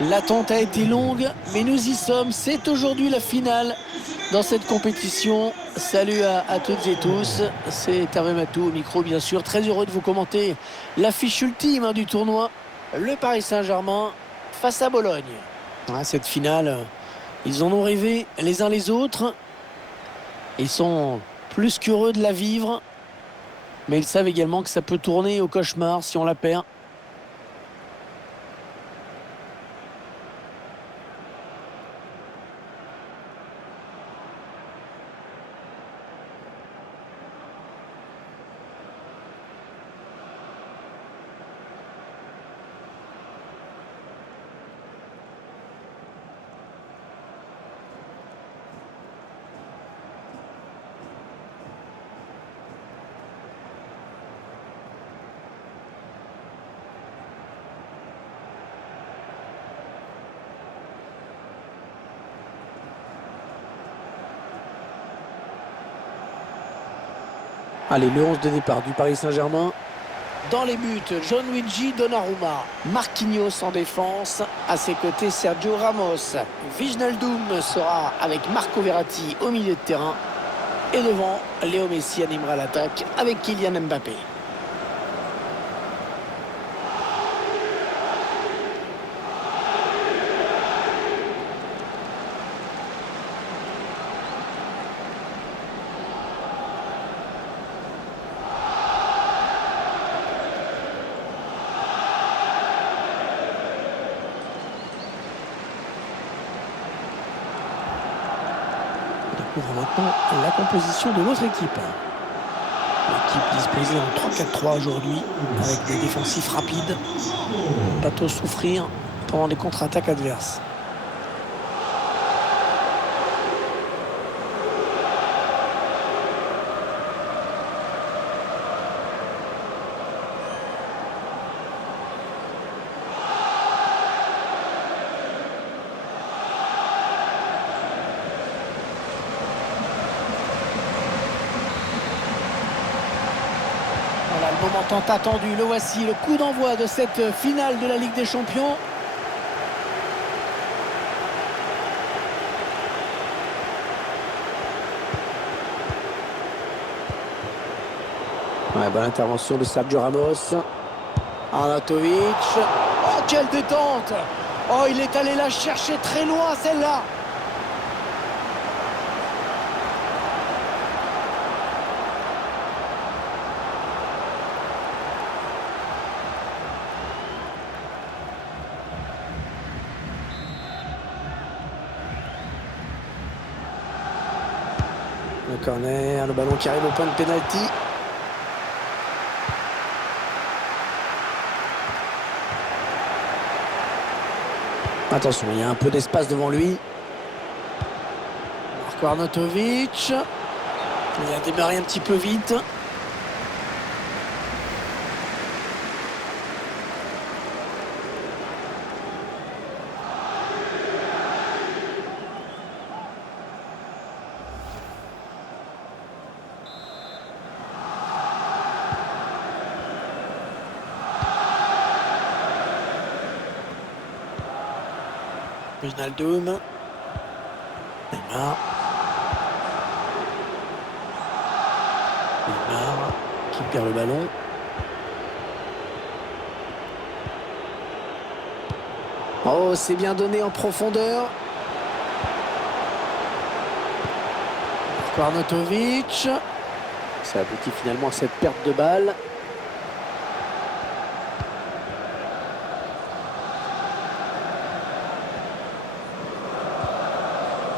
L'attente a été longue, mais nous y sommes. C'est aujourd'hui la finale dans cette compétition. Salut à toutes et tous. C'est Hervé Matou au micro, bien sûr. Très heureux de vous commenter l'affiche ultime du tournoi. Le Paris Saint-Germain face à Bologne. Cette finale, ils en ont rêvé les uns les autres. Ils sont plus qu'heureux de la vivre. Mais ils savent également que ça peut tourner au cauchemar si on la perd. Allez, le 11 de départ du Paris Saint-Germain. Dans les buts, Gianluigi Donnarumma. Marquinhos en défense. À ses côtés, Sergio Ramos. Wijnaldum sera avec Marco Verratti au milieu de terrain. Et devant, Léo Messi animera l'attaque avec Kylian Mbappé. On découvre maintenant la composition de l'autre équipe. L'équipe disposée en 3-4-3 aujourd'hui, avec des défensifs rapides. Pas trop souffrir pendant les contre-attaques adverses. Voilà le moment tant attendu, le voici, le coup d'envoi de cette finale de la Ligue des Champions. Ouais, bonne intervention de Sergio Ramos. Arnautovic. Oh, quelle détente! Oh, il est allé la chercher très loin, celle-là. Le corner, le ballon qui arrive au point de pénalty. Attention, il y a un peu d'espace devant lui. Marco Arnautovic. Il a démarré un petit peu vite. Wijnaldum. Neymar. Neymar qui perd le ballon. Oh, c'est bien donné en profondeur. Marco Arnautovic. Ça aboutit finalement à cette perte de balle.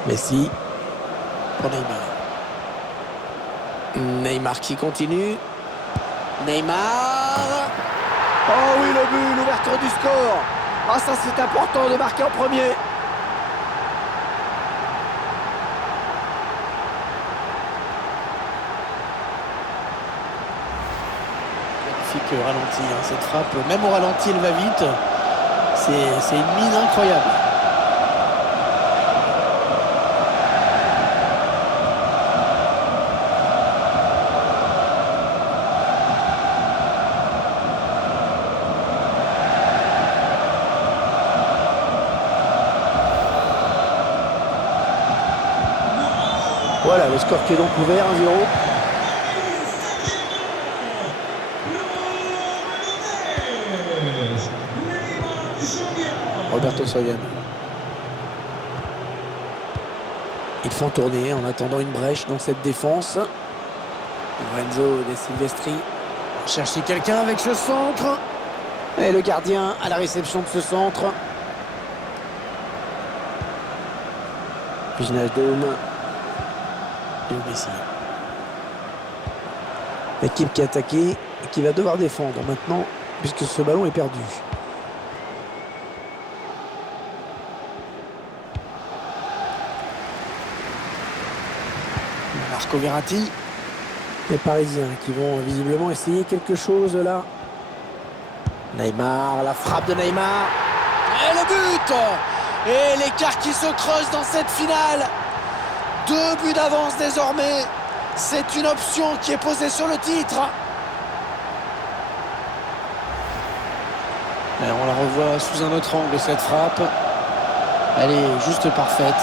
Messi pour Neymar. Neymar qui continue. Neymar. Oh oui, le but, l'ouverture du score. Ah, ça c'est important de marquer en premier. Magnifique ralenti, cette frappe. Même au ralenti, elle va vite. C'est une mine incroyable. Voilà, le score qui est donc ouvert, 1-0. Roberto Soriano. Ils font tourner en attendant une brèche dans cette défense. Lorenzo De Silvestri cherche quelqu'un avec ce centre. Et le gardien à la réception de ce centre. Piginage d'Homme. Et Messi. L'équipe qui a attaqué et qui va devoir défendre maintenant puisque ce ballon est perdu. Marco Verratti. Les Parisiens qui vont visiblement essayer quelque chose là. Neymar, la frappe de Neymar. Et le but! Et l'écart qui se creuse dans cette finale. 2 buts d'avance désormais. C'est une option qui est posée sur le titre. Et on la revoit sous un autre angle cette frappe. Elle est juste parfaite.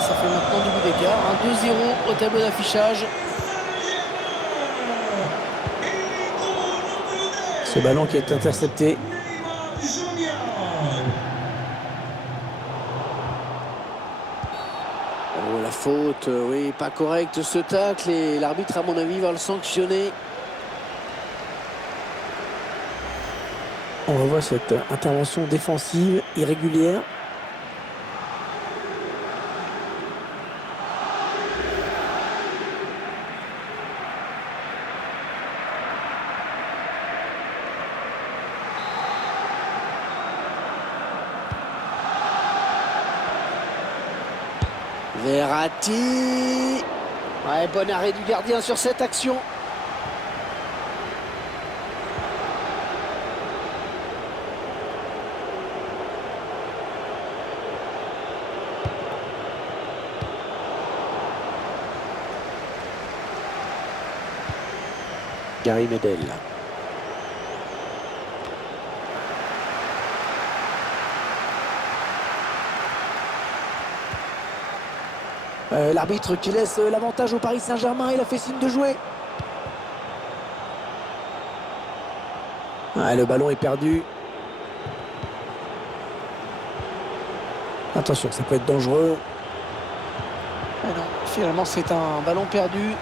Ça fait maintenant du but d'écart, 2-0 au tableau d'affichage. Ce ballon qui est intercepté. Oh, la faute, oui, pas correcte ce tacle et l'arbitre à mon avis va le sanctionner. On revoit cette intervention défensive irrégulière. Verratti. Ouais, bon arrêt du gardien sur cette action. Gary Medel. L'arbitre qui laisse l'avantage au Paris Saint-Germain, il a fait signe de jouer. Ah, le ballon est perdu. Attention, ça peut être dangereux. Ah non, finalement c'est un ballon perdu.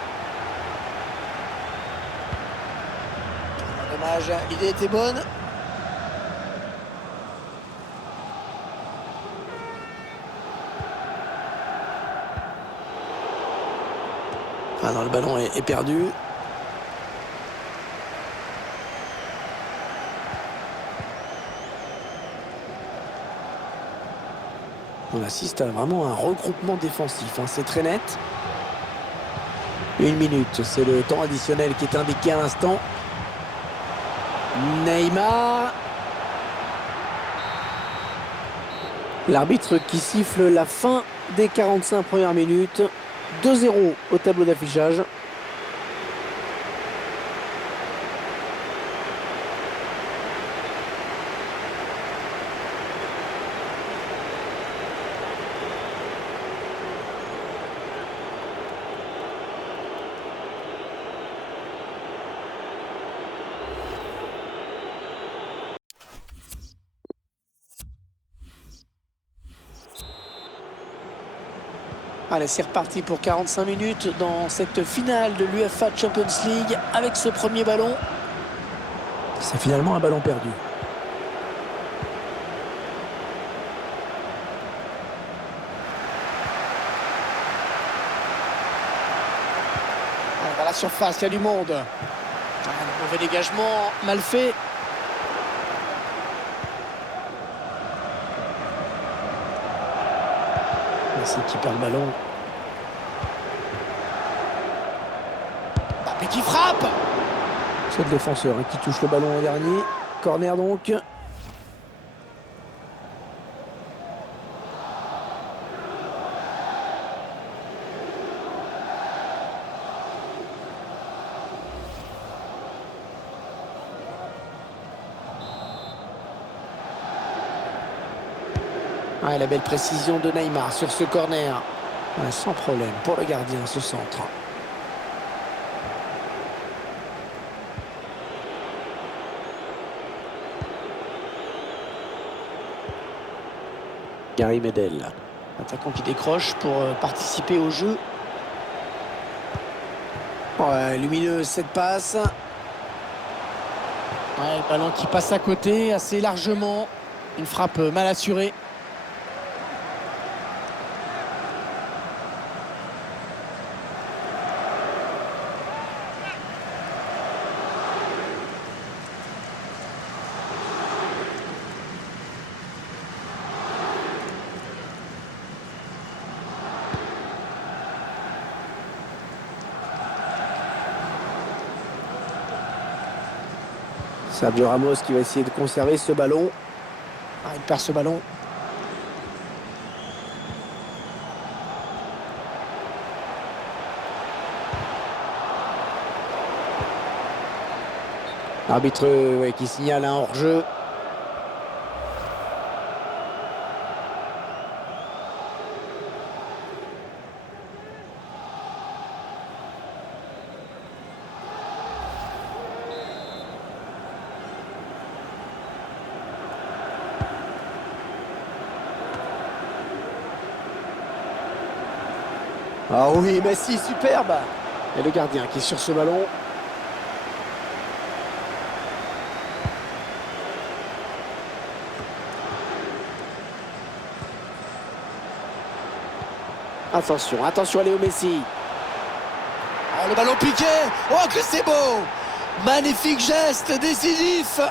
Dommage, l'idée était bonne. Ah non, le ballon est perdu. On assiste à vraiment un regroupement défensif, hein, c'est très net. 1 minute, c'est le temps additionnel qui est indiqué à l'instant. Neymar. L'arbitre qui siffle la fin des 45 premières minutes. 2-0 au tableau d'affichage. Allez, c'est reparti pour 45 minutes dans cette finale de l'UEFA Champions League avec ce premier ballon. C'est finalement un ballon perdu. Dans la surface, il y a du monde. Un mauvais dégagement, mal fait. Messi qui perd le ballon. Mbappé qui frappe. C'est le défenseur qui touche le ballon au dernier. Corner donc. Ouais, la belle précision de Neymar sur ce corner. Ouais, sans problème pour le gardien, ce centre. Gary Medel, attaquant qui décroche pour participer au jeu. Ouais, lumineuse cette passe. Ouais, le ballon qui passe à côté assez largement. Une frappe mal assurée. Sergio Ramos qui va essayer de conserver ce ballon. Ah, il perd ce ballon. Arbitre ouais, qui signale un hors-jeu. Ah oui, Messi, superbe. Et le gardien qui est sur ce ballon. Attention, attention à Léo Messi. Oh, le ballon piqué. Oh, que c'est beau. Magnifique geste décisif.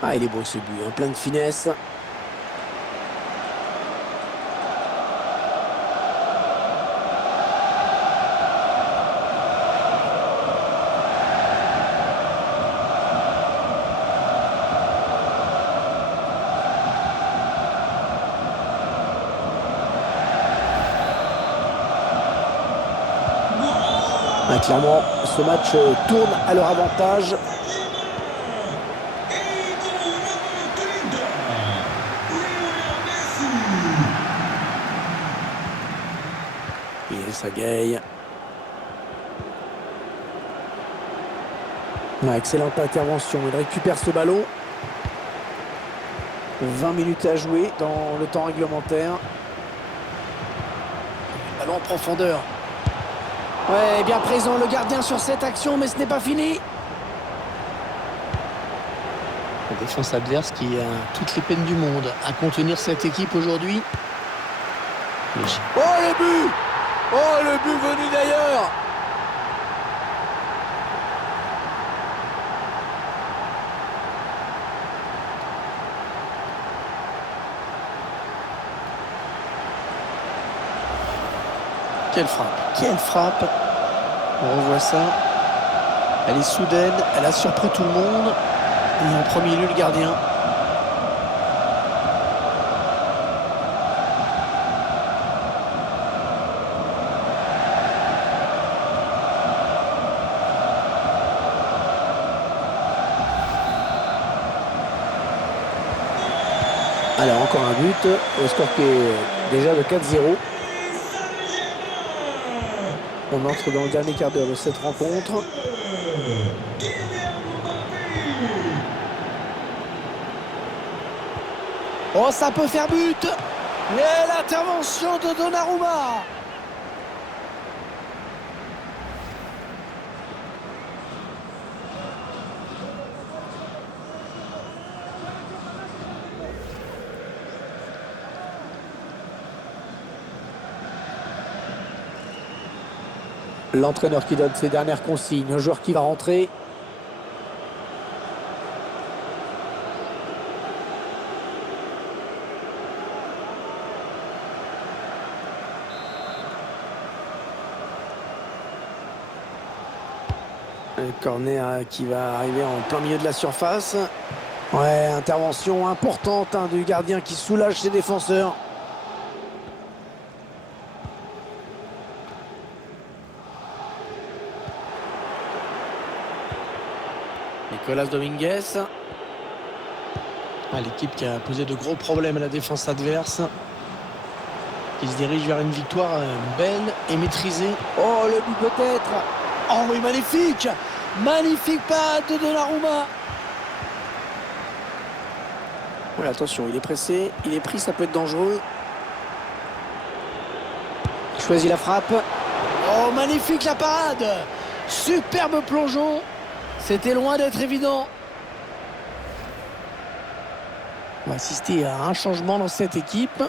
Ah, il est beau ce but, hein, plein de finesse. Ah, clairement, ce match tourne à leur avantage. Et ça gagne. Excellente intervention. Il récupère ce ballon. 20 minutes à jouer dans le temps réglementaire. Ballon en profondeur. Ouais, bien présent le gardien sur cette action, mais ce n'est pas fini. La défense adverse qui a toutes les peines du monde à contenir cette équipe aujourd'hui. Oh le but! Oh le but venu d'ailleurs! Quelle frappe! Quelle frappe! On revoit ça. Elle est soudaine, elle a surpris tout le monde. Et en premier lieu le gardien. Alors encore un but, le score qui est déjà de 4-0. On entre dans le dernier quart d'heure de cette rencontre. Oh, ça peut faire but! Et l'intervention de Donnarumma! L'entraîneur qui donne ses dernières consignes, un joueur qui va rentrer. Un corner qui va arriver en plein milieu de la surface. Ouais, intervention importante hein, du gardien qui soulage ses défenseurs. Nicolas Dominguez. L'équipe qui a posé de gros problèmes à la défense adverse. Qui se dirige vers une victoire belle et maîtrisée. Oh, le but peut-être. Oh oui, magnifique. Magnifique pas de Donnarumma. Voilà, attention, il est pressé. Il est pris, ça peut être dangereux. Il choisit la frappe. Oh, magnifique la parade. Superbe plongeon. C'était loin d'être évident. On va assister à un changement dans cette équipe.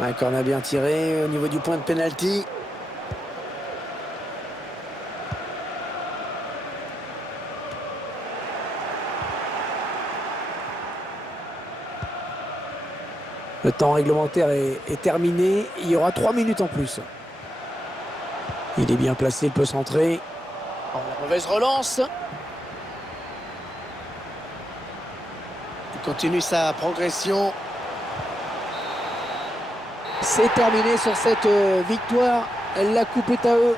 Ouais, corner bien tiré au niveau du point de pénalty. Le temps réglementaire est terminé. Il y aura 3 minutes en plus. Il est bien placé, il peut centrer. Oh, la mauvaise relance. Il continue sa progression. C'est terminé sur cette victoire. La coupe est à eux.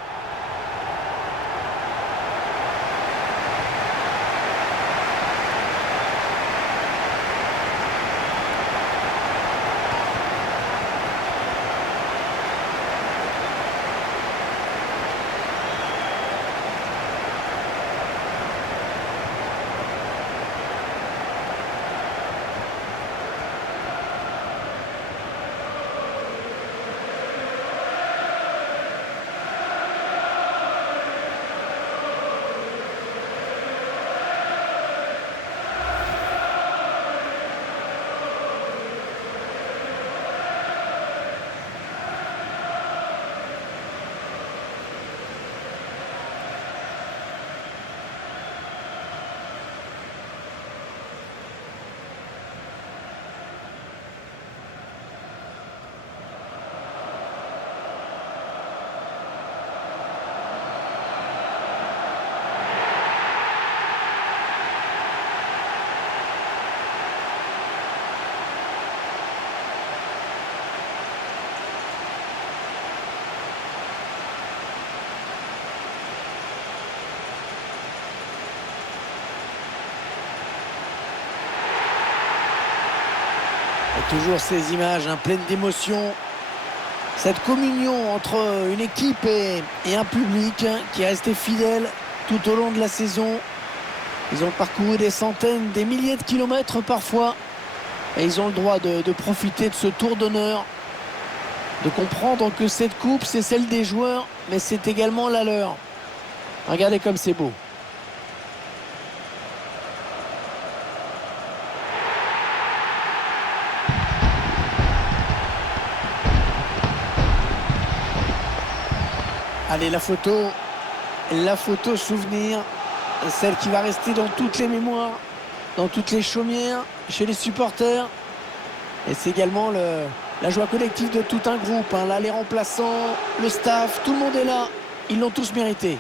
Et toujours ces images pleines d'émotion. Cette communion entre une équipe et un public qui est resté fidèle tout au long de la saison. Ils ont parcouru des centaines, des milliers de kilomètres parfois. Et ils ont le droit de profiter de ce tour d'honneur. De comprendre que cette coupe, c'est celle des joueurs, mais c'est également la leur. Regardez comme c'est beau. Allez, la photo souvenir, celle qui va rester dans toutes les mémoires, dans toutes les chaumières, chez les supporters. Et c'est également la joie collective de tout un groupe. Là, les remplaçants, le staff, tout le monde est là. Ils l'ont tous mérité.